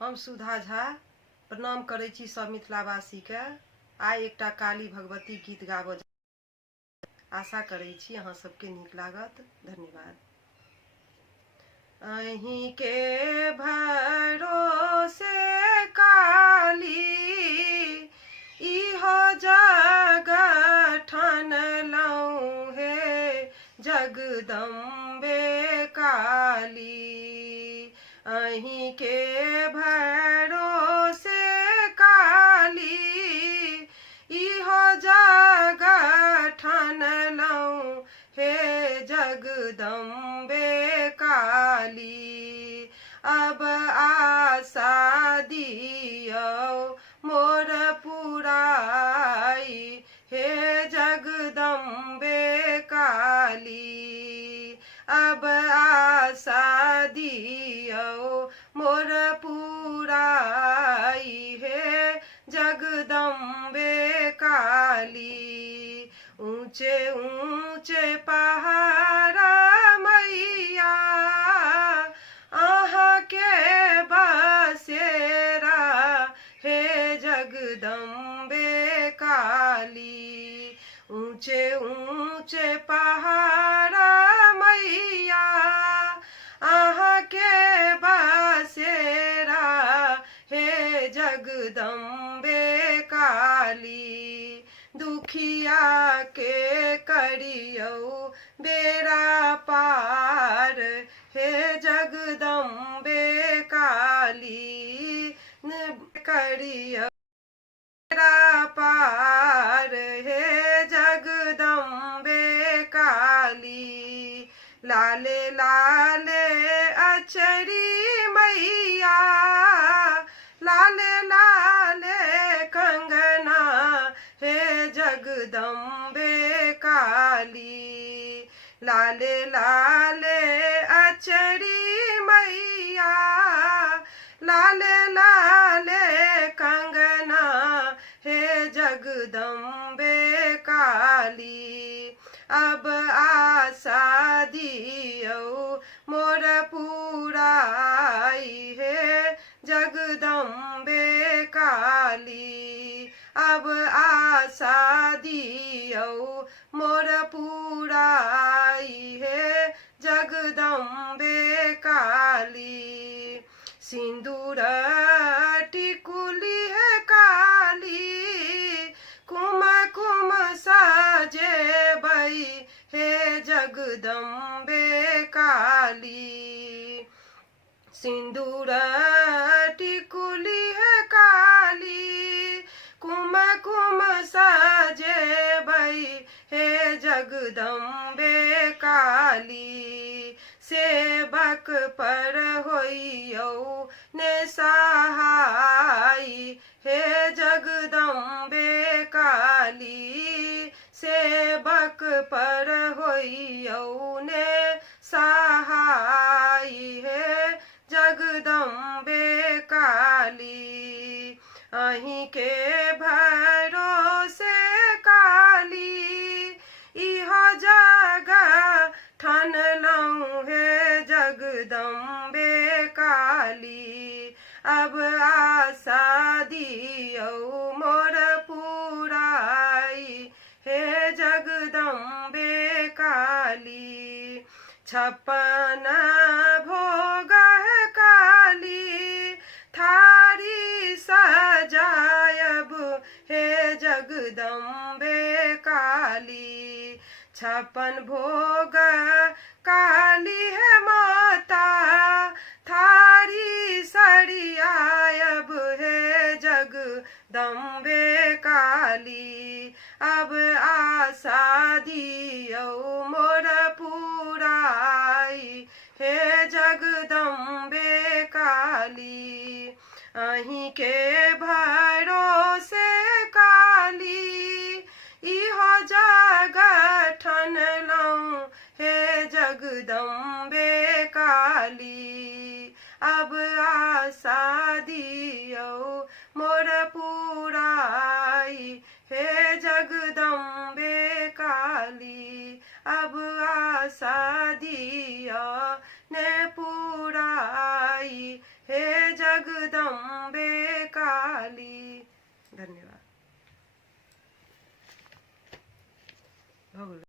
हम सुधा झा प्रणाम करै छी सब मिथिलावासी के। आइ एकटा काली भगवती गीत गाबऽ आशा करै छी अहाँ सबके नीक लागत। धन्यवाद। अहीं के भरोसे काली इहो जग ठानलहुँ हे जगदम्बे काली। अहीं के भरोसे काली इहो जग ठानलहुँ हे जगदम्बे काली। अब आशा दियौ मोर पुराई हे जगदम्बे काली। अब आशा दियौ मोर पुराई हे जगदम्बे काली। ऊंचे ऊंचे पहाड़ मैया अहाँ के बसेरा हे जगदम्बे काली। ऊंचे ऊंचे पहाड़ मैया अहाँ के बसेरा हे जगदम्बे काली। दुखिया के करियौ बेड़ा पार हे जगदम्बे काली। करियौ बेड़ा पार हे जगदम्बे काली। लाले लाले अचरी मैया लाले लाले कंगना हे जगदम्बे काली। लाले लाले अचरी मैया लाले लाले कंगना हे जगदम्बे काली। अब आशा दियौ मोर पुराई हे जगदम्बे काली। अब आशा दियौ मोर पुराई हे जगदम्बे काली। सिंदूर टिकुली है काली कुम कुम सजेबै हे जगदम्बे काली। सिंदूर टिकुली है काली कुम कुम सजेबै हे जगदम्बे काली। सेवक पर होइयौ ने सहाय हे जगदम्बे काली। सेवक पर होइयौ ने सहाय हे जगदम्बे काली। अहीं के भरोसे काली इहो जग ठानलहुँ हे जगदम्बे काली। अब आशा दियौ मोर पुराई हे जगदम्बे काली। छप्पन भोग है काली थारी सजायब हे जगदम्बे काली। छप्पन भोग काली है माता थारी सरियायब हे जगदम्बे काली। अब आशा दियौ मोर पुराई हे जगदम्बे काली। अहीं के भरोसे काली इहो जग ठानलहुँ हे जगदम्बे काली। अब आशा दियौ मोर पुराई हे जगदम्बे काली। अब आशा दिया ने पुराई हे जगदम्बे काली। धन्यवाद। हो गेलै।